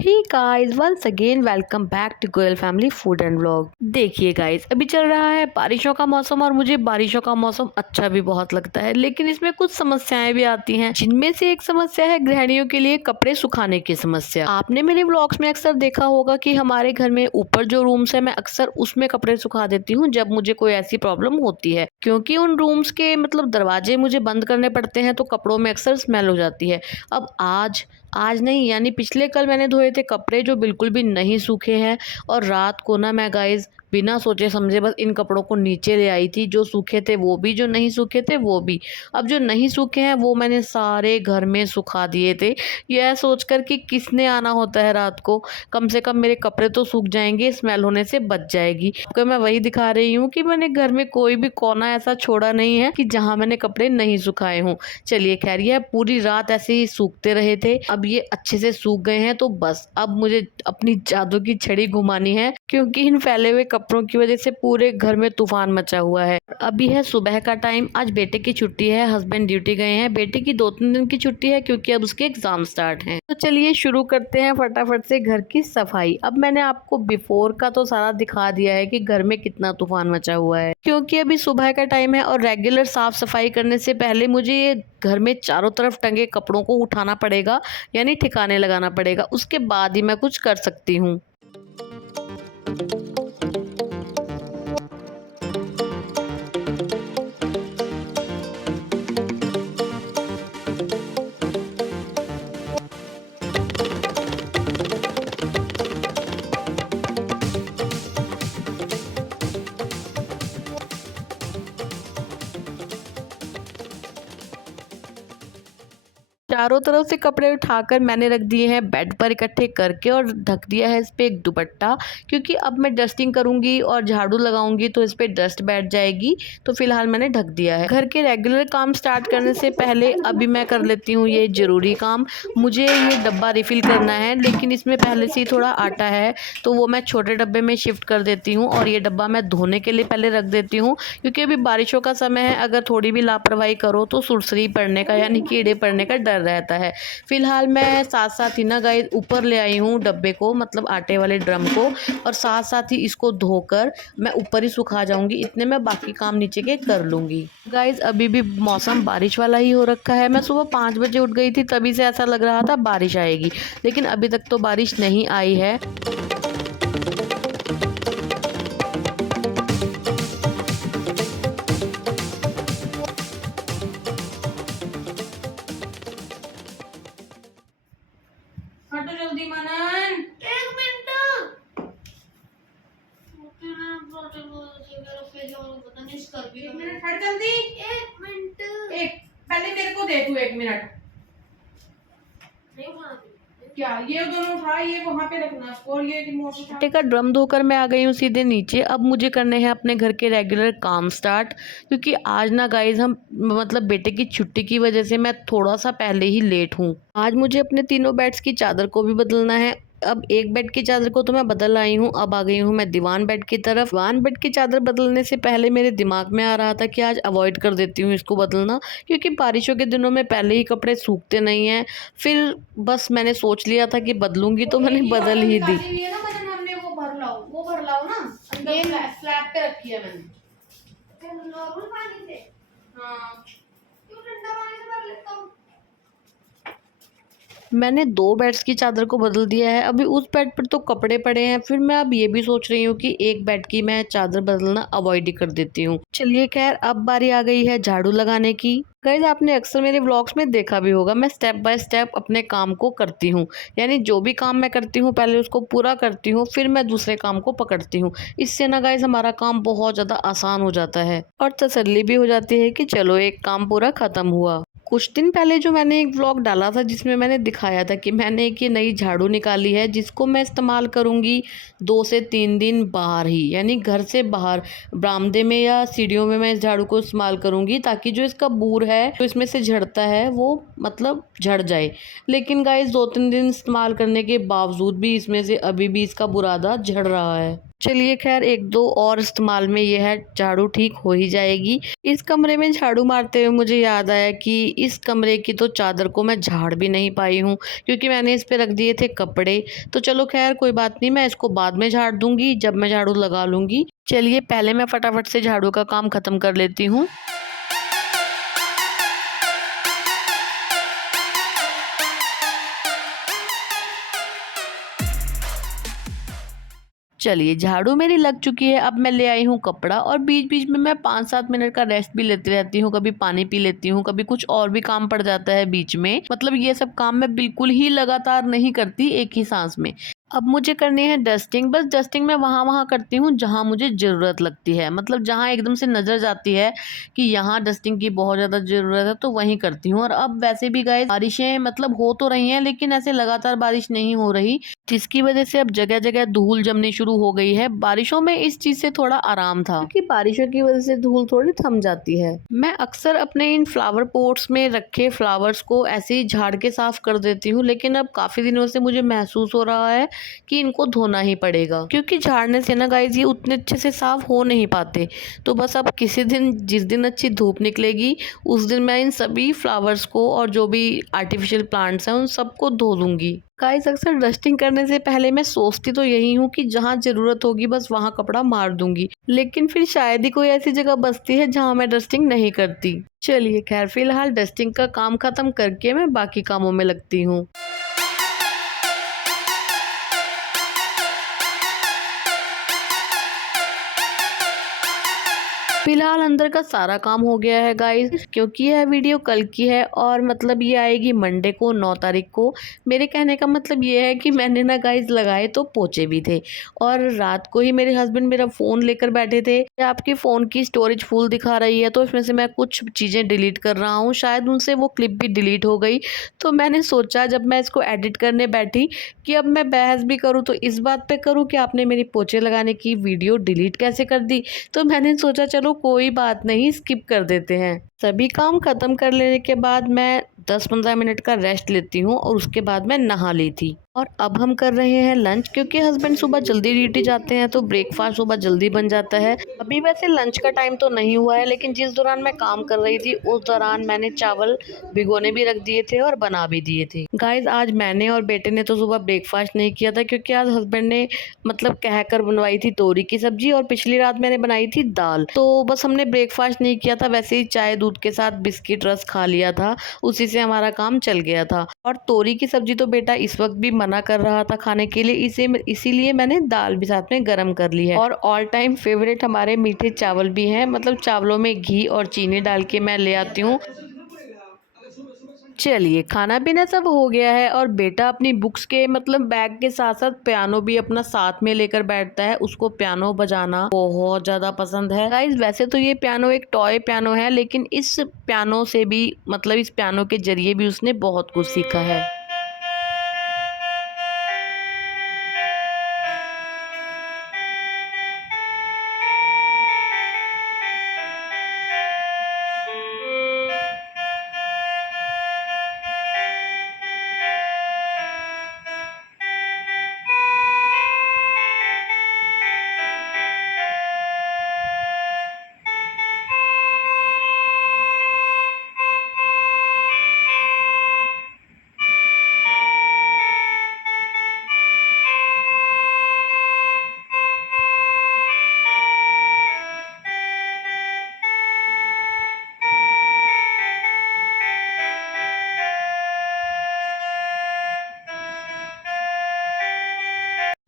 Hey guys, once again welcome back to Goyal family food and vlog. देखिए guys, अभी चल रहा है बारिशों का मौसम और मुझे बारिशों का मौसम अच्छा भी बहुत लगता है, लेकिन इसमें कुछ समस्याएं भी आती हैं, जिनमें से एक समस्या है गृहिणियों के लिए कपड़े सुखाने की समस्या। आपने मेरे व्लॉग्स में अक्सर देखा होगा कि हमारे घर में ऊपर जो रूम्स है, मैं अक्सर उसमें कपड़े सुखा देती हूँ जब मुझे कोई ऐसी प्रॉब्लम होती है, क्योंकि उन रूम्स के दरवाजे मुझे बंद करने पड़ते हैं, तो कपड़ों में अक्सर स्मेल हो जाती है। अब आज नहीं, यानी पिछले कल मैंने धोए थे कपड़े जो बिल्कुल भी नहीं सूखे हैं, और रात को ना मैं गाइज बिना सोचे समझे बस इन कपड़ों को नीचे ले आई थी। जो सूखे थे वो भी, जो नहीं सूखे थे वो भी। अब जो नहीं सूखे हैं वो मैंने सारे घर में सुखा दिए थे, यह सोचकर कि किसने आना होता है रात को, कम से कम मेरे कपड़े तो सूख जाएंगे, स्मेल होने से बच जाएगी। तो मैं वही दिखा रही हूँ कि मैंने घर में कोई भी कोना ऐसा छोड़ा नहीं है कि जहाँ मैंने कपड़े नहीं सुखाए हों। चलिए खैर, यह पूरी रात ऐसे ही सूखते रहे थे। अब ये अच्छे से सूख गए हैं, तो बस अब मुझे अपनी जादू की छड़ी घुमानी है, क्योंकि इन फैले हुए कपड़ों की वजह से पूरे घर में तूफान मचा हुआ है। अभी है सुबह का टाइम, आज बेटे की छुट्टी है, हस्बैंड ड्यूटी गए हैं। बेटे की 2-3 दिन की छुट्टी है क्योंकि अब उसके एग्जाम स्टार्ट हैं। तो चलिए शुरू करते हैं फटाफट से घर की सफाई। अब मैंने आपको बिफोर का तो सारा दिखा दिया है कि घर में कितना तूफान मचा हुआ है, क्योंकि अभी सुबह का टाइम है और रेगुलर साफ सफाई करने से पहले मुझे ये घर में चारों तरफ टंगे कपड़ों को उठाना पड़ेगा, यानी ठिकाने लगाना पड़ेगा। उसके बाद ही मैं कुछ कर सकती हूँ। चारों तरफ से कपड़े उठाकर मैंने रख दिए हैं बेड पर इकट्ठे करके, और ढक दिया है इस पे एक दुपट्टा, क्योंकि अब मैं डस्टिंग करूंगी और झाड़ू लगाऊंगी तो इस पे डस्ट बैठ जाएगी। तो फिलहाल मैंने ढक दिया है। घर के रेगुलर काम स्टार्ट करने से पहले अभी मैं कर लेती हूँ ये जरूरी काम। मुझे ये डब्बा रिफिल करना है, लेकिन इसमें पहले से ही थोड़ा आटा है, तो वो मैं छोटे डब्बे में शिफ्ट कर देती हूँ, और ये डब्बा मैं धोने के लिए पहले रख देती हूँ, क्योंकि अभी बारिशों का समय है। अगर थोड़ी भी लापरवाही करो तो सुरसरी पड़ने का, यानी कीड़े पड़ने का डर रहता है। फिलहाल मैं साथ साथ ही ना गाइस ऊपर ले आई हूँ डब्बे को, आटे वाले ड्रम को, और साथ साथ ही इसको धोकर मैं ऊपर ही सुखा जाऊंगी। इतने में बाकी काम नीचे के कर लूंगी। गाइस अभी भी मौसम बारिश वाला ही हो रखा है। मैं सुबह 5 बजे उठ गई थी, तभी से ऐसा लग रहा था बारिश आएगी, लेकिन अभी तक तो बारिश नहीं आई है। हटो जल्दी मनन। एक मिनट एक मिनट हट जल्दी। एक मिनट एक पहले मेरे को दे तू 1 मिनट। नहीं उठाना क्या ये दोनों उठा, ये वहाँ पे रखना, और ये रिमोट आटे का ड्रम धोकर मैं आ गई हूँ सीधे नीचे। अब मुझे करने हैं अपने घर के रेगुलर काम स्टार्ट, क्योंकि आज ना गाइज हम बेटे की छुट्टी की वजह से मैं थोड़ा सा पहले ही लेट हूँ। आज मुझे अपने तीनों बेड्स की चादर को भी बदलना है। अब एक बेड की चादर को तो मैं बदल आई हूँ, अब आ गई हूँ मैं दीवान बेड की तरफ। दीवान बेड की चादर बदलने से पहले मेरे दिमाग में आ रहा था कि आज अवॉइड कर देती हूँ इसको बदलना, क्योंकि बारिशों के दिनों में पहले ही कपड़े सूखते नहीं हैं। फिर बस मैंने सोच लिया था कि बदलूंगी, तो मैंने बदल ही दी। हमने वो भर लाओ ना, स्लैब पे रखी है मैंने। नॉर्मल पानी से। हाँ, क्यों ठंडा पानी से भर लेता हूँ। मैंने 2 बेड्स की चादर को बदल दिया है। अभी उस बेड पर तो कपड़े पड़े हैं, फिर मैं अब ये भी सोच रही हूँ कि एक बेड की मैं चादर बदलना अवॉइड ही कर देती हूँ। चलिए खैर, अब बारी आ गई है झाड़ू लगाने की। गाइस आपने अक्सर मेरे व्लॉग्स में देखा भी होगा, मैं स्टेप बाय स्टेप अपने काम को करती हूँ, यानी जो भी काम मैं करती हूँ पहले उसको पूरा करती हूँ, फिर मैं दूसरे काम को पकड़ती हूँ। इससे ना गाइस हमारा काम बहुत ज़्यादा आसान हो जाता है, और तसल्ली भी हो जाती है कि चलो एक काम पूरा खत्म हुआ। कुछ दिन पहले जो मैंने एक व्लॉग डाला था, जिसमें मैंने दिखाया था कि मैंने एक ये नई झाड़ू निकाली है, जिसको मैं इस्तेमाल करूँगी 2 से 3 दिन बाहर ही, यानी घर से बाहर बरामदे में या सीढ़ियों में मैं इस झाड़ू को इस्तेमाल करूँगी, ताकि जो इसका बूर है, जो इसमें से झड़ता है, वो झड़ जाए। लेकिन गाइस 2-3 दिन इस्तेमाल करने के बावजूद भी इसमें से अभी भी इसका बुरादा झड़ रहा है। चलिए खैर एक दो और इस्तेमाल में ये है झाड़ू ठीक हो ही जाएगी। इस कमरे में झाड़ू मारते हुए मुझे याद आया कि इस कमरे की तो चादर को मैं झाड़ भी नहीं पाई हूँ, क्योंकि मैंने इस पे रख दिए थे कपड़े। तो चलो खैर कोई बात नहीं, मैं इसको बाद में झाड़ दूंगी जब मैं झाड़ू लगा लूंगी। चलिए पहले मैं फटाफट से झाड़ू का काम खत्म कर लेती हूँ। चलिए झाड़ू मेरी लग चुकी है। अब मैं ले आई हूँ कपड़ा और बीच बीच में मैं 5-7 मिनट का रेस्ट भी लेती रहती हूँ। कभी पानी पी लेती हूँ, कभी कुछ और भी काम पड़ जाता है बीच में। मतलब ये सब काम मैं बिल्कुल ही लगातार नहीं करती एक ही सांस में। अब मुझे करनी है डस्टिंग। बस डस्टिंग मैं वहाँ करती हूँ जहाँ मुझे ज़रूरत लगती है, मतलब जहाँ एकदम से नज़र जाती है कि यहाँ डस्टिंग की बहुत ज़्यादा ज़रूरत है तो वहीं करती हूँ। और अब वैसे भी गाइस बारिशें मतलब हो तो रही हैं, लेकिन ऐसे लगातार बारिश नहीं हो रही, जिसकी वजह से अब जगह जगह धूल जमनी शुरू हो गई है। बारिशों में इस चीज से थोड़ा आराम था, क्योंकि बारिशों की वजह से धूल थोड़ी थम जाती है। मैं अक्सर अपने इन फ्लावर पोट्स में रखे फ्लावर्स को ऐसे ही झाड़ के साफ कर देती हूँ, लेकिन अब काफी दिनों से मुझे महसूस हो रहा है कि इनको धोना ही पड़ेगा, क्योंकि झाड़ने से ना गाइस ये उतने अच्छे से साफ हो नहीं पाते। तो बस अब किसी दिन जिस दिन अच्छी धूप निकलेगी उस दिन मैं इन सभी फ्लावर्स को और जो भी आर्टिफिशियल प्लांट्स हैं उन सबको धो लूंगी। गाइस अक्सर डस्टिंग करने से पहले मैं सोचती तो यही हूँ कि जहाँ ज़रूरत होगी बस वहाँ कपड़ा मार दूंगी, लेकिन फिर शायद ही कोई ऐसी जगह बचती है जहाँ मैं डस्टिंग नहीं करती। चलिए खैर फिलहाल डस्टिंग का काम खत्म करके मैं बाकी कामों में लगती हूँ। फिलहाल अंदर का सारा काम हो गया है गाइस, क्योंकि यह वीडियो कल की है और मतलब ये आएगी मंडे को 9 तारीख को। मेरे कहने का मतलब ये है कि मैंने ना गाइस लगाए तो पोछे भी थे, और रात को ही मेरे हस्बैंड मेरा फ़ोन लेकर बैठे थे। आपके फ़ोन की स्टोरेज फुल दिखा रही है तो इसमें से मैं कुछ चीज़ें डिलीट कर रहा हूँ, शायद उनसे वो क्लिप भी डिलीट हो गई। तो मैंने सोचा जब मैं इसको एडिट करने बैठी कि अब मैं बहस भी करूँ तो इस बात पे करूँ कि आपने मेरी पोछे लगाने की वीडियो डिलीट कैसे कर दी। तो मैंने सोचा चलो कोई बात नहीं, स्किप कर देते हैं। सभी काम खत्म कर लेने के बाद मैं 10-15 मिनट का रेस्ट लेती हूँ और उसके बाद मैं नहा ली थी। और अब हम कर रहे हैं लंच, क्योंकि हस्बैंड सुबह जल्दी ड्यूटी जाते हैं तो ब्रेकफास्ट सुबह जल्दी बन जाता है। अभी वैसे लंच का टाइम तो नहीं हुआ है, लेकिन जिस दौरान मैं काम कर रही थी उस दौरान मैंने चावल भिगोने भी रख दिए थे और बना भी दिए थे। गाइस आज मैंने और बेटे ने तो सुबह ब्रेकफास्ट नहीं किया था, क्योंकि आज हस्बैंड ने मतलब कहकर बनवाई थी तोरी की सब्जी और पिछली रात मैंने बनाई थी दाल। तो बस हमने ब्रेकफास्ट नहीं किया था, वैसे ही चाय दूध के साथ बिस्किट रस खा लिया था, उसी से हमारा काम चल गया था। और तोरी की सब्जी तो बेटा इस वक्त भी मना कर रहा था खाने के लिए, इसीलिए मैंने दाल भी साथ में गरम कर ली है। और ऑल टाइम फेवरेट हमारे मीठे चावल भी हैं, मतलब चावलों में घी और चीनी डाल के मैं ले आती हूँ। चलिए खाना पीना सब हो गया है और बेटा अपनी बुक्स के मतलब बैग के साथ साथ पियानो भी अपना साथ में लेकर बैठता है। उसको पियानो बजाना बहुत ज़्यादा पसंद है। गाइस वैसे तो ये पियानो एक टॉय पियानो है, लेकिन इस पियानो से भी मतलब इस पियानो के जरिए भी उसने बहुत कुछ सीखा है।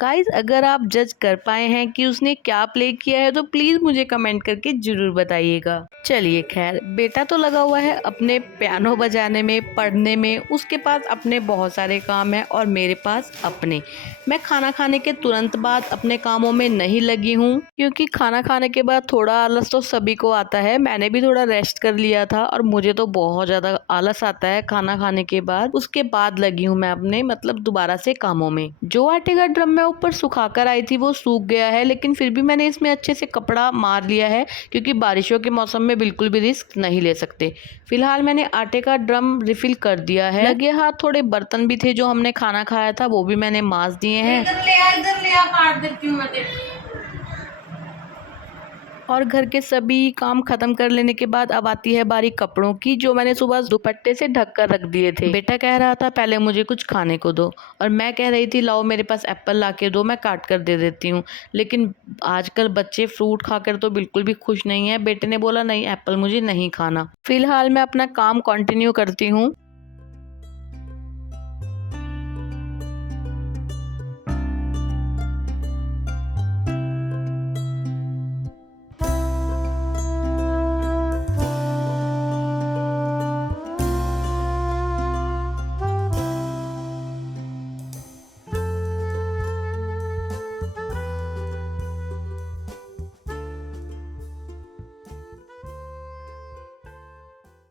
गाइस अगर आप जज कर पाए हैं कि उसने क्या प्ले किया है तो प्लीज मुझे कमेंट करके जरूर बताइएगा। चलिए खैर बेटा तो लगा हुआ है अपने पियानो बजाने में, पढ़ने में, उसके पास अपने बहुत सारे काम हैं और मेरे पास अपने। मैं खाना खाने के तुरंत बाद अपने कामों में नहीं लगी हूँ, क्योंकि खाना खाने के बाद थोड़ा आलस तो सभी को आता है। मैंने भी थोड़ा रेस्ट कर लिया था और मुझे तो बहुत ज़्यादा आलस आता है खाना खाने के बाद। उसके बाद लगी हूँ मैं अपने मतलब दोबारा से कामों में। जो आटे का ड्रम मैं ऊपर सुखा कर आई थी वो सूख गया है, लेकिन फिर भी मैंने इसमें अच्छे से कपड़ा मार लिया है, क्योंकि बारिशों के मौसम में बिल्कुल भी रिस्क नहीं ले सकते। फिलहाल मैंने आटे का ड्रम रिफिल कर दिया है। लगे हाथ थोड़े बर्तन भी थे जो हमने खाना खाया था वो भी मैंने मांज दिए हैं। इधर ले आ, काट देती हूँ मैं तेरे। और घर के सभी काम खत्म कर लेने के बाद अब आती है बारी कपड़ों की, जो मैंने सुबह दुपट्टे से ढक कर रख दिए थे। बेटा कह रहा था पहले मुझे कुछ खाने को दो, और मैं कह रही थी लाओ मेरे पास एप्पल ला के दो, मैं काट कर दे देती हूँ। लेकिन आजकल बच्चे फ्रूट खाकर तो बिल्कुल भी खुश नहीं है। बेटे ने बोला नहीं, एप्पल मुझे नहीं खाना। फिलहाल मैं अपना काम कंटिन्यू करती हूँ।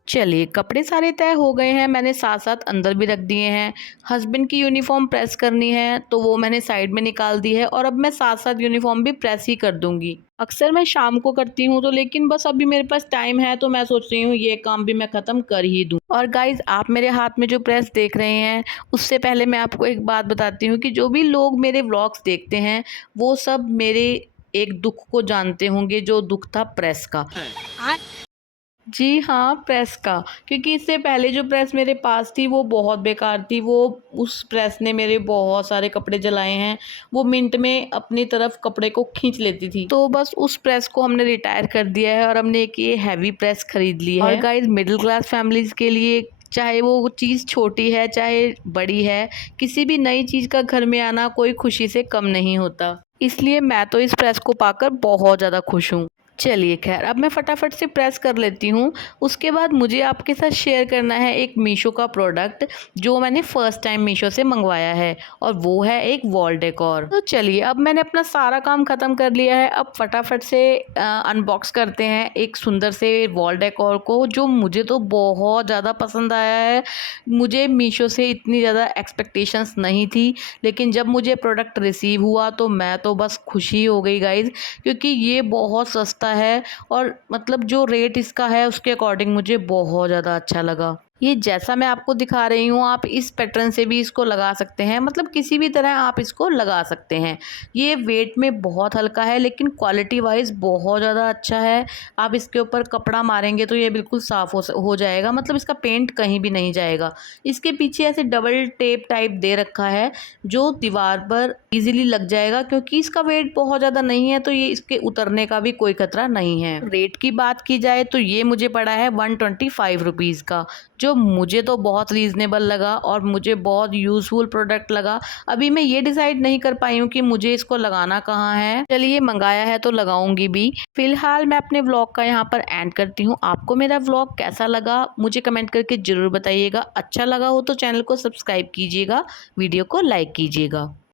चलिए कपड़े सारे तय हो गए हैं, मैंने साथ साथ अंदर भी रख दिए हैं। हस्बैंड की यूनिफॉर्म प्रेस करनी है तो वो मैंने साइड में निकाल दी है, और अब मैं साथ साथ यूनिफॉर्म भी प्रेस ही कर दूंगी। अक्सर मैं शाम को करती हूँ तो, लेकिन बस अभी मेरे पास टाइम है तो मैं सोच रही हूँ ये काम भी मैं ख़त्म कर ही दूँ। और गाइज आप मेरे हाथ में जो प्रेस देख रहे हैं, उससे पहले मैं आपको एक बात बताती हूँ कि जो भी लोग मेरे व्लॉग्स देखते हैं वो सब मेरे एक दुख को जानते होंगे, जो दुख था प्रेस का। जी हाँ, प्रेस का। क्योंकि इससे पहले जो प्रेस मेरे पास थी वो बहुत बेकार थी। वो उस प्रेस ने मेरे बहुत सारे कपड़े जलाए हैं। वो मिनट में अपनी तरफ कपड़े को खींच लेती थी। तो बस उस प्रेस को हमने रिटायर कर दिया है और हमने एक ये हैवी प्रेस खरीद ली है। और गाइस मिडिल क्लास फैमिलीज़ के लिए, चाहे वो चीज़ छोटी है चाहे बड़ी है, किसी भी नई चीज़ का घर में आना कोई खुशी से कम नहीं होता। इसलिए मैं तो इस प्रेस को पाकर बहुत ज़्यादा खुश हूँ। चलिए खैर, अब मैं फटाफट से प्रेस कर लेती हूँ। उसके बाद मुझे आपके साथ शेयर करना है एक मीशो का प्रोडक्ट जो मैंने फ़र्स्ट टाइम मीशो से मंगवाया है, और वो है एक वॉल डेकोर। तो चलिए अब मैंने अपना सारा काम ख़त्म कर लिया है। अब फटाफट से अनबॉक्स करते हैं एक सुंदर से वॉल डेकोर को, जो मुझे तो बहुत ज़्यादा पसंद आया है। मुझे मीशो से इतनी ज़्यादा एक्सपेक्टेशंस नहीं थी, लेकिन जब मुझे प्रोडक्ट रिसीव हुआ तो मैं तो बस खुशी हो गई गाइज़, क्योंकि ये बहुत सस्ता है और मतलब जो रेट इसका है उसके अकॉर्डिंग मुझे बहुत ज़्यादा अच्छा लगा। ये जैसा मैं आपको दिखा रही हूँ, आप इस पैटर्न से भी इसको लगा सकते हैं, मतलब किसी भी तरह आप इसको लगा सकते हैं। ये वेट में बहुत हल्का है लेकिन क्वालिटी वाइज बहुत ज़्यादा अच्छा है। आप इसके ऊपर कपड़ा मारेंगे तो ये बिल्कुल साफ़ हो जाएगा, मतलब इसका पेंट कहीं भी नहीं जाएगा। इसके पीछे ऐसे डबल टेप टाइप दे रखा है जो दीवार पर इजीली लग जाएगा, क्योंकि इसका वेट बहुत ज़्यादा नहीं है तो ये इसके उतरने का भी कोई खतरा नहीं है। रेट की बात की जाए तो ये मुझे पड़ा है 125 रुपीज़ का, जो मुझे तो बहुत रीज़नेबल लगा और मुझे बहुत यूज़फुल प्रोडक्ट लगा। अभी मैं ये डिसाइड नहीं कर पाई हूँ कि मुझे इसको लगाना कहाँ है। चलिए मंगाया है तो लगाऊंगी भी। फिलहाल मैं अपने व्लॉग का यहाँ पर एंड करती हूँ। आपको मेरा व्लॉग कैसा लगा मुझे कमेंट करके ज़रूर बताइएगा। अच्छा लगा हो तो चैनल को सब्सक्राइब कीजिएगा, वीडियो को लाइक कीजिएगा।